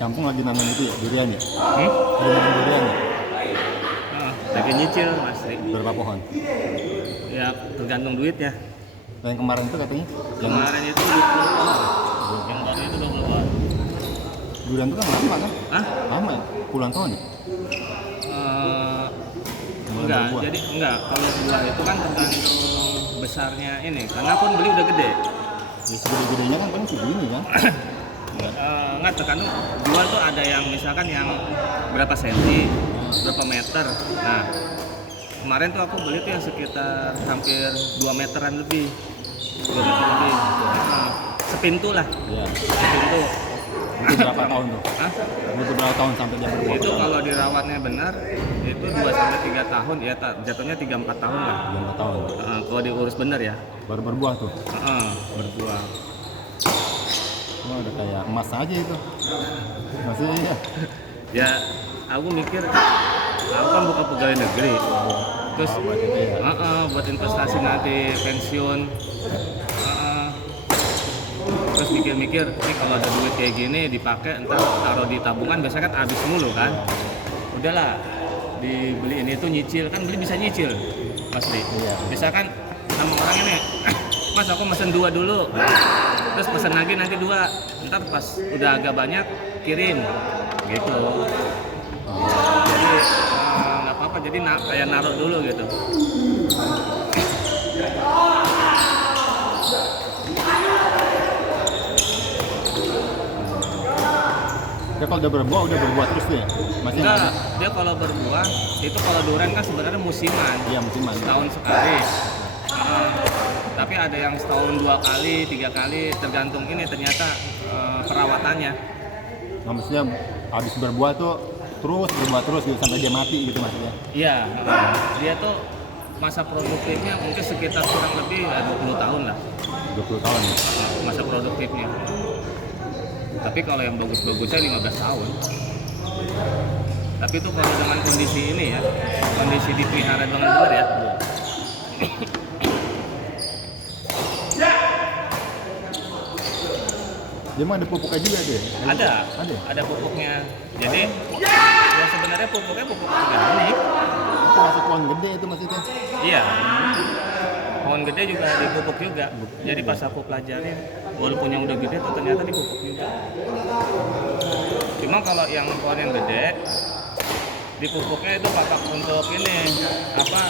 kampung lagi nanam itu ya, durian ya? Hmm? Lagi nanam durian ya? Lagi nyicil Mas Ri. Berapa pohon? Ya tergantung duitnya. Dan yang kemarin itu katanya yang Kemarin itu 20 pohon. Yang baru itu 20 pohon. durian itu kan lama kan? Hah? Lama ya? Puluhan tahun ya? Mulai Enggak, berbuah. jadi enggak. Kalau buah itu kan tergantung besarnya ini. Karena aku beli udah gede. Ya segede-gedenya kan paling segini kan? Enggak, tergantung jual tuh ada yang misalkan yang berapa senti, berapa meter. Nah, kemarin tuh aku beli tuh yang sekitar hampir 2 meteran lebih. 2 meter lebih. Sepintu lah. Iya. Sepintu. Itu berapa tahun tuh? Hah? Butuh berapa tahun sampai dia berbuah? Itu kalau dirawatnya benar itu 2 sampai 3 tahun ya jatuhnya 3-4 tahun lah. 4 tahun. Kalau diurus benar ya. Baru berbuah tuh. Berbuah. Wah, udah kayak emas aja itu. Masih Ya, aku mikir aku kan bukan pegawai negeri. Terus buat itu ya. buat investasi nanti pensiun. Terus mikir-mikir, nih kalau ada duit kayak gini dipakai ntar taruh di tabungan biasanya kan habis mulu kan. Udahlah, dibeli ini tuh nyicil, kan beli bisa nyicil pasti. Iya. Misalkan sama orang ini, Mas aku pesen 2 dulu, terus pesen lagi nanti 2, ntar pas udah agak banyak kirim, gitu. Jadi nggak apa-apa, jadi kayak naruh dulu gitu. Ya kalau udah berbuah terus deh. Masih Enggak, ada. dia kalau berbuah itu kalau durian kan sebenarnya musiman. Iya, musiman. Setahun sekali. Tapi ada yang setahun 2 kali, 3 kali, tergantung ini ternyata perawatannya. Nah, maksudnya habis berbuah tuh terus berbuah terus gitu sampai dia mati gitu maksudnya. Iya, dia tuh masa produktifnya mungkin sekitar kurang lebih 20 tahun lah 20 tahun ya. masa produktifnya. Tapi kalau yang bagus-bagusnya 15 tahun. Tapi itu kalau dengan kondisi ini ya, kondisi dipelihara dengan benar ya. Dia mah ada pupuknya juga dia. Ada, Ada. ada pupuknya. Jadi ya sebenarnya pupuknya pupuk organik. Itu masuk pohon gede itu maksudnya. Iya. Pohon gede juga dipupuk juga. Jadi pas aku pelajarin, walaupun yang udah gede tuh ternyata dipupuk juga. Cuma kalau yang pohon yang gede, dipupuknya itu patok untuk ini apa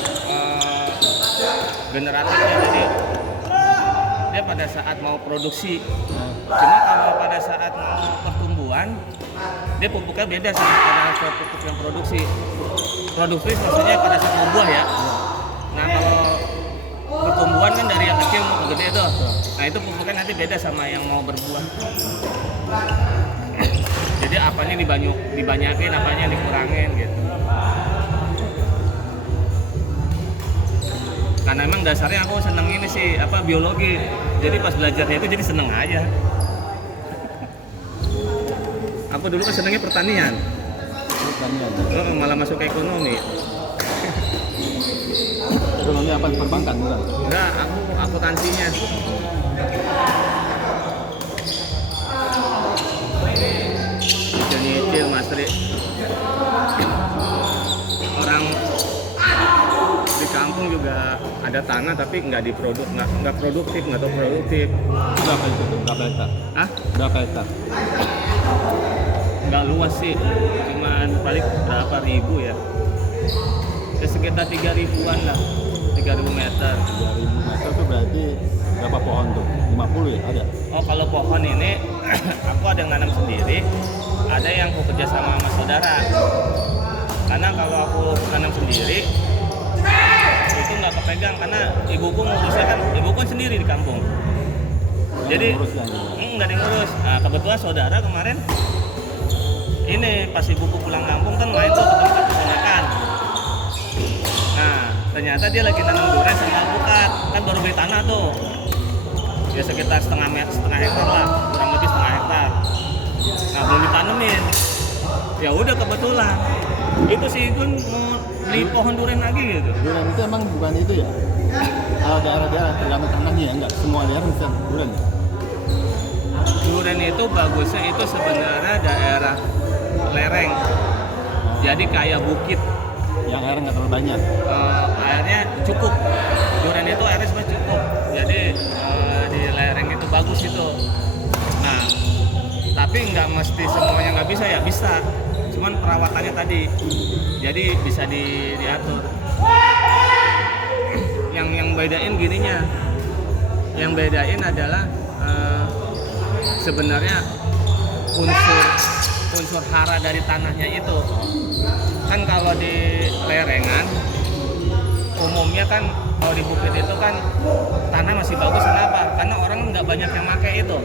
generatornya. Jadi dia pada saat mau produksi. Cuma kalau pada saat mau pertumbuhan, dia pupuknya beda sama pada pupuk yang produksi. Produktif maksudnya pada saat mau buah ya. Nah kalau pertumbuhan kan dari yang kecil mau ke gede tuh. Nah itu pupuknya nanti beda sama yang mau berbuah. Jadi apanya dibanyakin, apanya dikurangin gitu. Karena emang dasarnya aku seneng ini sih biologi. Jadi pas belajarnya itu jadi seneng aja. Aku dulu kan senengnya pertanian. Malah masuk ke ekonomi. Ekonomi apa perbankan bukan? Enggak, aku akuntansinya. Nyicil Mas Ri. Orang di kampung juga ada tanah tapi nggak produktif, nggak tahu produktif. Berapa itu tuh? Berapa hektar? Hah? Berapa hektar? Nggak luas sih, cuman paling berapa ribu ya? Ya sekitar 3.000-an lah, 3.000 meter. 2000 meter tuh berarti berapa pohon tuh? 50 ya? Ada? Oh kalau pohon ini aku ada yang nanam sendiri, ada yang aku kerja sama saudara. Karena kalau aku nanam sendiri itu nggak kepegang karena ibuku ngurusnya kan, ibuku sendiri di kampung. Jadi nggak diurus. Nah, kebetulan saudara kemarin ini pas ibuku pulang kampung kan main tuh ke tempat keponakan. Nah ternyata dia lagi nanam durian sama alpukat, kan baru beli tanah tuh. Ya sekitar setengah hektar lah, kurang lebih setengah hektar. Nah belum ditanemin. Ya udah kebetulan itu si Igun mau beli pohon durian lagi gitu. Durian itu emang bukan itu ya? Kalau daerah-daerah tergantung tanahnya ya? Enggak, semua daerah bisa durian ya? Durian itu bagusnya itu sebenarnya daerah lereng, jadi kayak bukit. Yang air nggak terlalu banyak. Airnya cukup, durian itu airnya sebenarnya cukup, jadi di lereng itu bagus itu. Nah, tapi nggak mesti semuanya nggak bisa ya, bisa, cuman perawatannya tadi, jadi bisa diatur. Yang bedain gininya, yang bedain adalah sebenarnya unsur hara dari tanahnya itu. Kan kalau di lerengan umumnya kan, kalau di bukit itu kan tanah masih bagus. Kenapa? Karena orang nggak banyak yang pakai itu,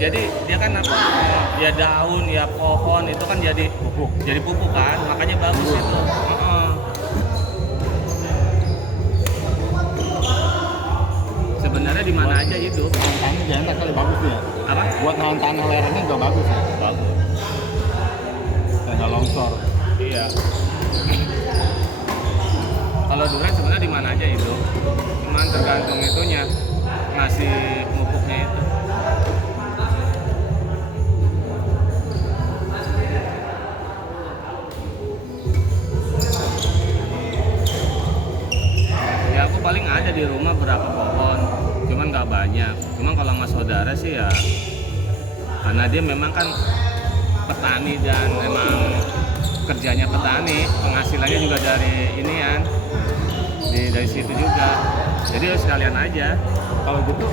jadi dia kan apa, ya daun ya pohon itu kan jadi pupuk kan, makanya bagus itu. Sebenarnya di mana aja hidup. Tanahnya jangan kali bagus ya. Apa? Buat nahan tanah lerengnya juga bagus ya. Bagus. Dan nggak longsor. Iya. Kalau durian sebenarnya di mana aja hidup, cuman tergantung itunya, ngasih pupuknya itu. Ya aku paling ada di rumah berapa pohon, cuman nggak banyak. Cuman kalau sama saudara sih ya, karena dia memang kan petani dan memang kerjanya petani, penghasilannya juga dari ini kan, dari situ juga. Jadi sekalian aja. Kalau gitu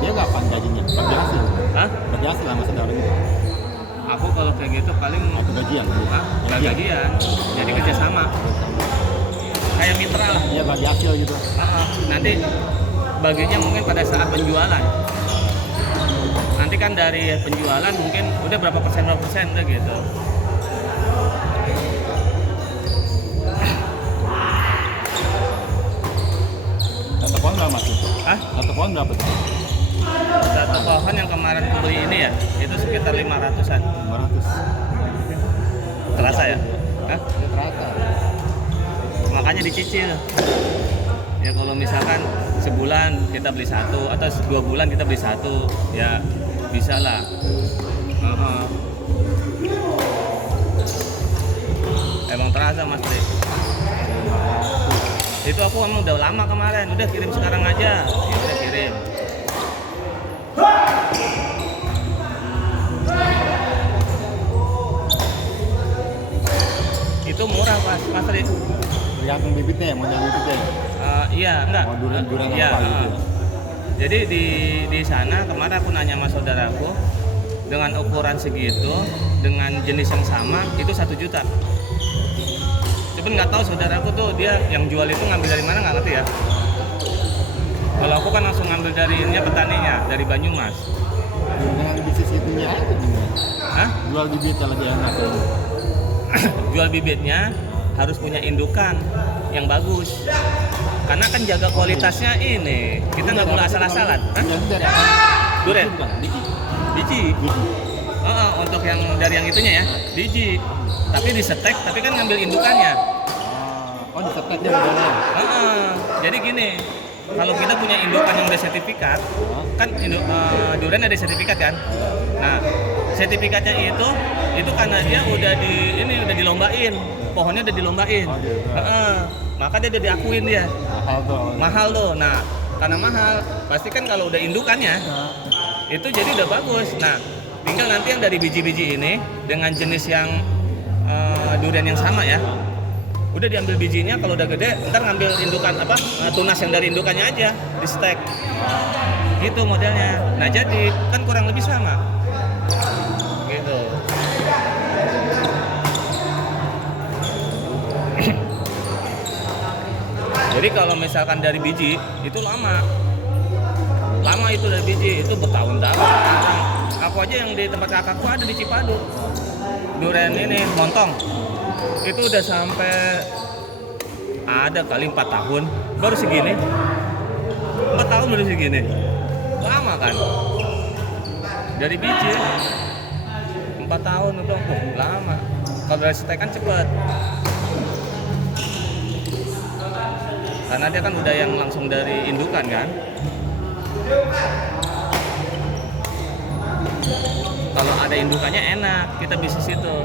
dia kapan gajinya? Bagi hasil? Hah? Bagi hasil sama saudara gitu? Aku kalau kayak gitu paling Atau gajian? nggak gajian, jadi kerjasama. Kayak mitra lah. Iya, bagi hasil gitu. Nanti baginya mungkin pada saat penjualan. Nanti kan dari penjualan mungkin udah berapa persen udah gitu. Satu pohon berapa mas? Hah? Satu pohon berapa tuh? Satu pohon yang kemarin aku beli ini ya, itu sekitar 500-an. 500. Terasa ya? Hah? Ya terasa. Makanya dicicil. Ya kalau misalkan sebulan kita beli satu atau 2 bulan kita beli satu, ya bisa lah. Emang terasa mas Tri. Itu aku emang udah lama kemarin, udah kirim sekarang aja. Ya udah kirim. Itu murah mas Tri. Tergantung bibitnya ya, model bibitnya ya? Iya, enggak. Mau durian Iya, apa gitu? Jadi di sana kemarin aku nanya sama saudaraku, dengan ukuran segitu, dengan jenis yang sama, itu 1 juta. Cuman nggak tahu saudaraku tuh dia yang jual itu ngambil dari mana, nggak ngerti ya. Kalau aku kan langsung ngambil dari ininya, petaninya, dari Banyumas. Dengan bisnis itunya aja gimana? Hah? Jual bibitnya lagi enak. Jual bibitnya harus punya indukan yang bagus. Karena kan jaga kualitasnya ini, kita nggak boleh asal-asalan. Hah? Yang dari apa? Durian? Bukan, biji. Biji. Biji. Untuk yang dari yang itunya ya, biji. Tapi disetek, tapi kan ngambil indukannya. Oh, di seteknya modelnya. Jadi gini, kalau kita punya indukan yang udah sertifikat, kan durian ada sertifikat kan. Nah, sertifikatnya itu karena dia udah dilombain, pohonnya udah dilombain. Maka dia udah diakuin dia. Mahal tuh. Nah, karena mahal, pasti kan kalau udah indukannya, itu jadi udah bagus. Nah, tinggal nanti yang dari biji-biji ini dengan jenis yang durian yang sama ya, udah diambil bijinya, kalau udah gede ntar ngambil indukan tunas yang dari indukannya aja di stek gitu modelnya. Nah jadi kan kurang lebih sama gitu. Jadi kalau misalkan dari biji itu lama itu dari biji itu bertahun-tahun. Aku aja yang di tempat kakakku ada di Cipadu, durian ini montong itu udah sampai ada kali 4 tahun baru segini. 4 tahun baru segini, lama kan dari biji. 4 tahun udah lama. Kalau dari stek kan cepet, karena dia kan udah yang langsung dari indukan kan. Kalau ada indukannya enak, kita bisnis itu.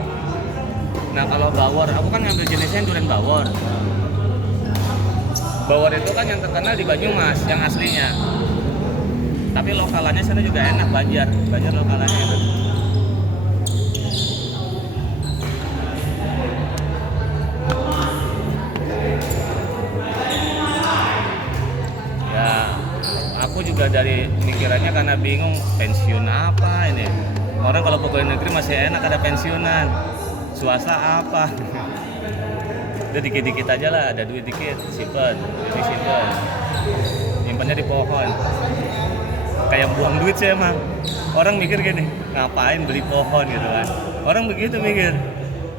Nah kalau bawor, aku kan ngambil jenisnya durian bawor. Bawor itu kan yang terkenal di Banyumas, yang aslinya. Tapi lokalannya sana juga enak, Banjar lokalannya itu. Ya, aku juga dari pikirannya karena bingung pensiun apa ini. Orang kalau pegawai negeri masih enak ada pensiunan, swasta apa? Udah dikit-dikit aja lah, ada duit dikit, simpen, nyimpannya di pohon. Kayak buang duit sih emang. Orang mikir gini, ngapain beli pohon gitu kan? Orang begitu mikir.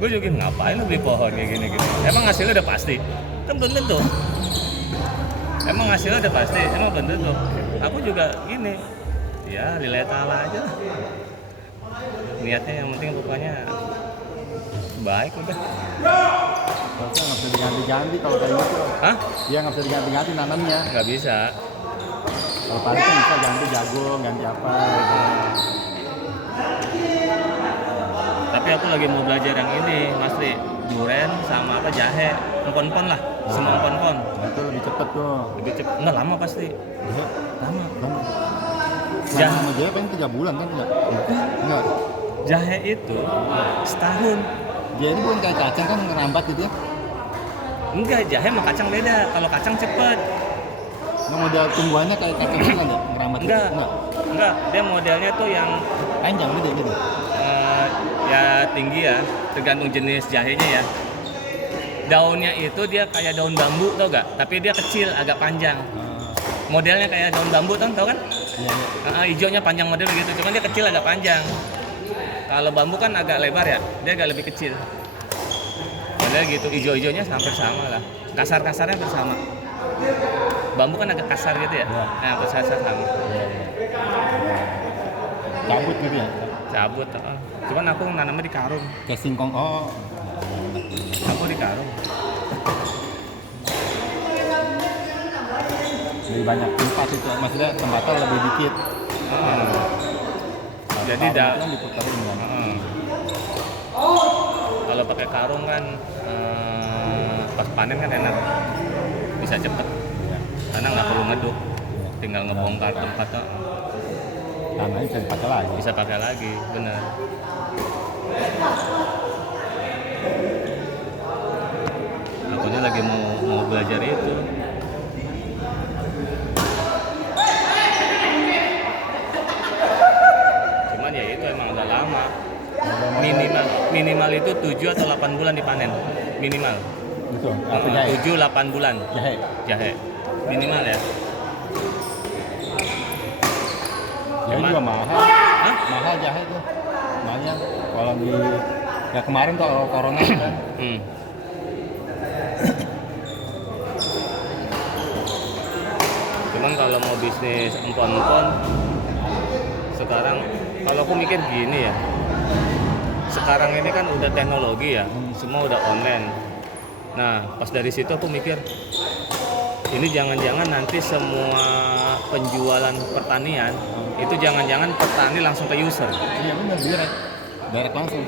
Gue juga ngapain lu beli pohon kayak gini. Emang hasilnya udah pasti? Kan belum tentu. Emang hasilnya udah pasti? Emang belum tentu. Aku juga gini, ya lillahi ta'ala aja lah. Niatnya yang penting pokoknya baik udah. Harusnya nggak bisa diganti-ganti kalau kayak gitu. Hah? Iya nggak bisa diganti-ganti nanamnya. Nggak bisa. Kalau padi kan bisa ganti jagung, ganti apa gitu. Tapi aku lagi mau belajar yang ini, Mas Tri. Duren sama apa jahe, empon-empon lah, semua empon-empon. Nah, itu lebih cepet tuh. Lebih cepet, enggak lama pasti. Iya. Lama. Lama. Jahe. Sama jahe paling 3 bulan kan enggak? Enggak. Jahe itu setahun. Jahe ini bukan kayak kacang kan ngerambat gitu ya? Enggak, jahe sama kacang beda. Kalau kacang cepet. Nggak model tumbuhannya kayak kacang gitu kan nggak? Ngerambat gitu? Enggak. Dia modelnya tuh yang Panjang gitu. ya tinggi ya, tergantung jenis jahenya ya. Daunnya itu dia kayak daun bambu tau gak? Tapi dia kecil, agak panjang. Modelnya kayak daun bambu tau kan? Iya. Hijaunya panjang model gitu, cuman dia kecil agak panjang. Kalau bambu kan agak lebar ya, dia agak lebih kecil. Modelnya gitu, hijau-hijaunya hampir sama lah. Kasar-kasarnya hampir sama. Bambu kan agak kasar gitu ya? Nah, kasar sama. Cabut gitu ya? Cabut, cuman aku nanamnya di karung. Kayak singkong, oh. Aku di karung. Lebih banyak tempat itu, maksudnya tempatnya lebih dikit. Jadi kan diputerin kan? Kalau pakai karung kan pas panen kan enak, bisa cepet. Karena nggak perlu ngeduk, tinggal ngebongkar tempatnya. Tanahnya bisa dipakai lagi. Bisa pakai lagi, bener. Akunya lagi mau belajar itu. Cuman ya itu emang udah lama. Minimal itu 7 atau 8 bulan dipanen. Minimal. Betul. Apa jahe? 7-8 bulan. Jahe. Minimal ya. Jahe juga mahal. Hah? Mahal jahe tuh. Lumayan. Kalau di ya kemarin tuh kalau corona kan. Cuman kalau mau bisnis empon-empon sekarang kalau aku mikir gini ya. Sekarang ini kan udah teknologi ya. Semua udah online. Nah, pas dari situ aku mikir ini jangan-jangan nanti semua penjualan pertanian itu jangan-jangan petani langsung ke user. Iya benar, direct langsung.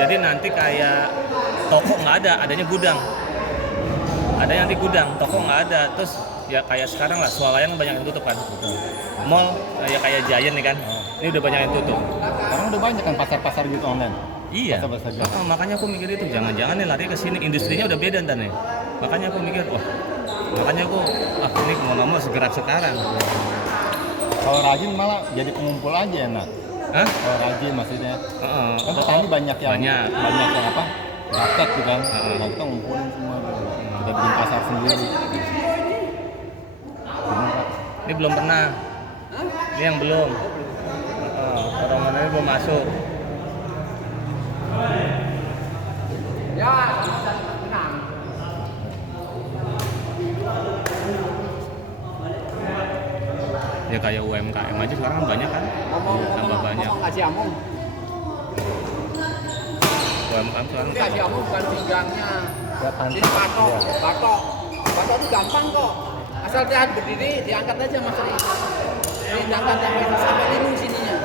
Jadi nanti kayak toko nggak ada, adanya gudang. Ada yang di gudang, toko nggak ada. Terus ya kayak sekarang lah, swalayan banyak yang tutup kan. Mall kayak Giant nih kan, ini udah banyak yang tutup. Sekarang udah banyak kan pasar-pasar gitu online. Iya. Makanya aku mikir itu jangan-jangan nih lari ke sini, industrinya udah beda ntar nih. Makanya aku mikir makanya aku ini mau nggak mau segerak sekarang. Kalau rajin malah jadi pengumpul aja enak. Hah? Kalau rajin maksudnya. Kan Toko petani banyak yang apa? Dapat gitu kan. Nah, kita ngumpulin semua gitu. Kita bikin pasar sendiri. Ini belum pernah. Ini yang belum. Orang mana ini belum masuk. Ya, tenang. Ya kayak UMKM aja sekarang kan banyak kan? Tambah banyak. Ngomong kasih amung. UMKM sekarang Ini kasih amung bukan pinggangnya. Ini Iya. batok. Batok itu gampang kok. Asal dia berdiri, diangkat aja Mas Ri. Ini diangkat sampai linu sininya.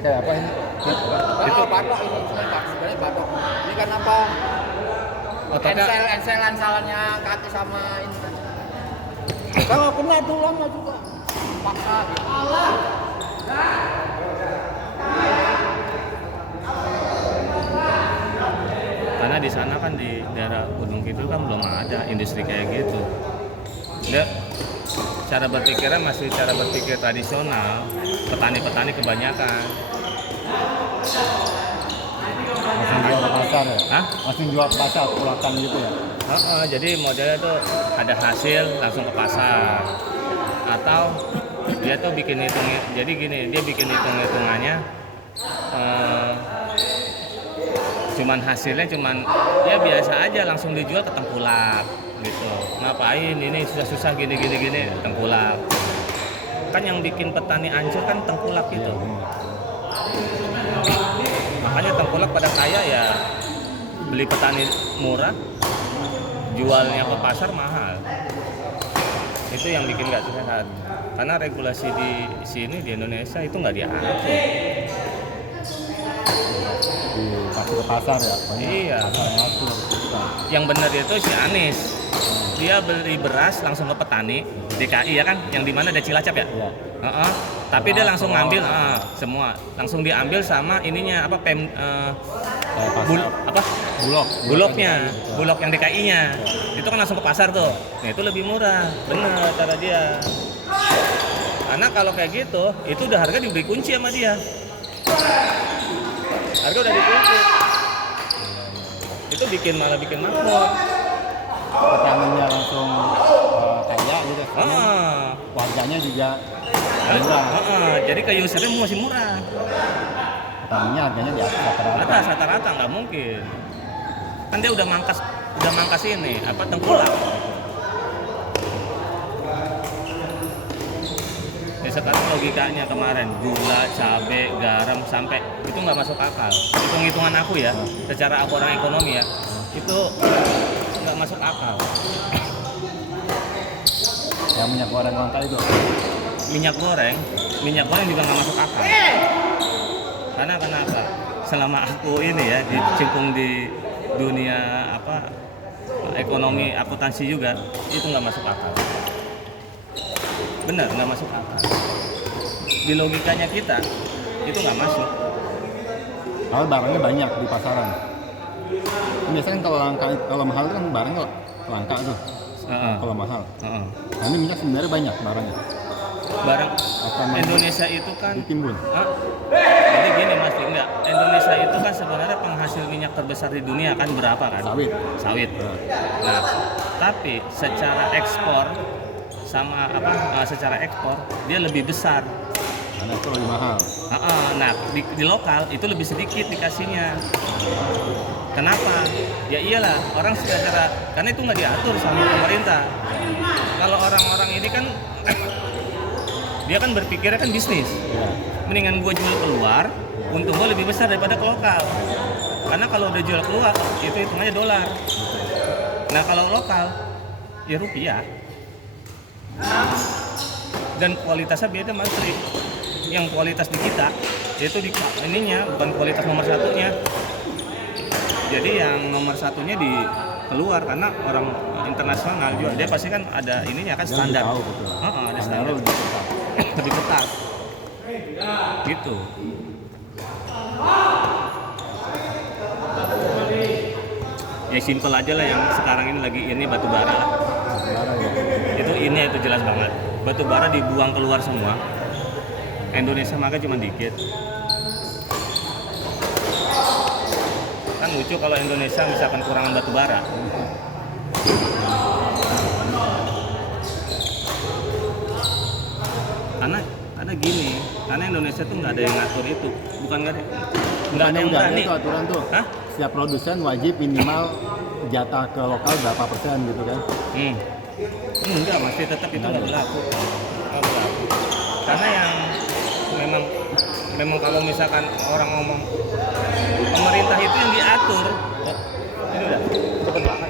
bentuknya kayak apa ini? Itu batok ini sebenarnya batok. Ini kan apa? Ototnya Ensel-enselannya kaki sama ini. Kalau kena tuh lama juga. Paksa gitu. karena di sana kan di daerah Gunung Kidul kan belum ada industri kayak gitu. Dia cara berpikirnya masih cara berpikir tradisional, petani-petani kebanyakan. Langsung jual ke pasar ya? Hah? Langsung jual ke pasar, pulakan gitu ya? Jadi modelnya tuh ada hasil langsung ke pasar, atau dia tuh bikin hitungnya. Jadi gini, dia bikin hitungannya. Cuman hasilnya cuman ya biasa aja, langsung dijual ke tengkulak gitu. Ngapain ini susah-susah gini tengkulak. Kan yang bikin petani hancur kan tengkulak gitu. Makanya tengkulak pada kaya ya beli petani murah, jualnya ke pasar mahal. Itu yang bikin nggak sehat. Karena regulasi di sini di Indonesia itu nggak diatur. Dikasih ke pasar ya? Banyak Iya. pasar yang atur. Yang benar itu si Anies. Dia beli beras langsung ke petani DKI ya kan, yang di mana ada Cilacap ya. Iya. Tapi dia langsung ngambil semua, langsung diambil sama ininya apa Kayak pasar. bulognya, bulog yang DKI-nya. Itu kan langsung ke pasar tuh. Nah, itu lebih murah. Bener cara dia. Karena kalau kayak gitu, itu udah harga diberi kunci sama dia. Harga udah dikunci. Itu malah bikin makmur. Petaninya langsung kaya gitu. Warganya juga murah. Jadi ke usernya masih murah. Petaninya harganya di atas rata-rata. Rata-rata nggak mungkin. Kan dia udah mangkas ini apa tengkulak. Ya sekarang logikanya kemarin gula, cabai, garam sampai itu nggak masuk akal. Hitung-hitungan aku ya, secara aku orang ekonomi ya, itu nggak masuk akal. Yang minyak goreng langka itu. Minyak goreng juga nggak masuk akal. Karena kenapa? Selama aku ini ya dicemplung di dunia ekonomi akuntansi juga, itu nggak masuk akal. Benar nggak masuk akal. Di logikanya kita itu nggak masuk. Kalau barangnya banyak di pasaran. Biasanya kan kalau mahal itu kan barangnya langka tuh. Kalau mahal. Nah, ini minyak sebenarnya banyak barangnya. Barang Indonesia itu kan ditimbun. Jadi gini Mas, enggak. Indonesia itu kan sebenarnya penghasil minyak terbesar di dunia kan berapa kan? Sawit. Nah, tapi secara ekspor secara ekspor dia lebih besar. Karena itu lebih mahal. Nah, di lokal itu lebih sedikit dikasihnya. Kenapa? Ya iyalah, orang secara karena itu nggak diatur sama pemerintah. Kalau orang-orang ini kan dia kan berpikirnya kan bisnis. Mendingan gue jual keluar, untung gue lebih besar daripada ke lokal. Karena kalau udah jual keluar, itu hitungannya dolar. Nah kalau lokal, ya rupiah. Dan kualitasnya beda Mas Tri. Yang kualitas di kita, yaitu di ininya bukan kualitas nomor satunya. Jadi yang nomor satunya di keluar karena orang internasional juga dia pasti kan ada ininya kan standar. Ada standar lebih ketat. Gitu. Ya simpel aja lah yang sekarang ini lagi ini batu bara. Itu jelas banget. Batu bara dibuang keluar semua. Indonesia maka cuma dikit. Kan lucu kalau Indonesia misalkan kurangan batu bara. Karena gini, karena Indonesia tuh nggak ada yang ngatur itu, bukan nggak ada yang berani. Itu aturan tuh. Setiap produsen wajib minimal jatah ke lokal berapa persen gitu kan? Enggak, masih tetap itu nggak berlaku. Karena yang memang kalau misalkan orang ngomong pemerintah itu yang diatur. Ini udah cepet banget.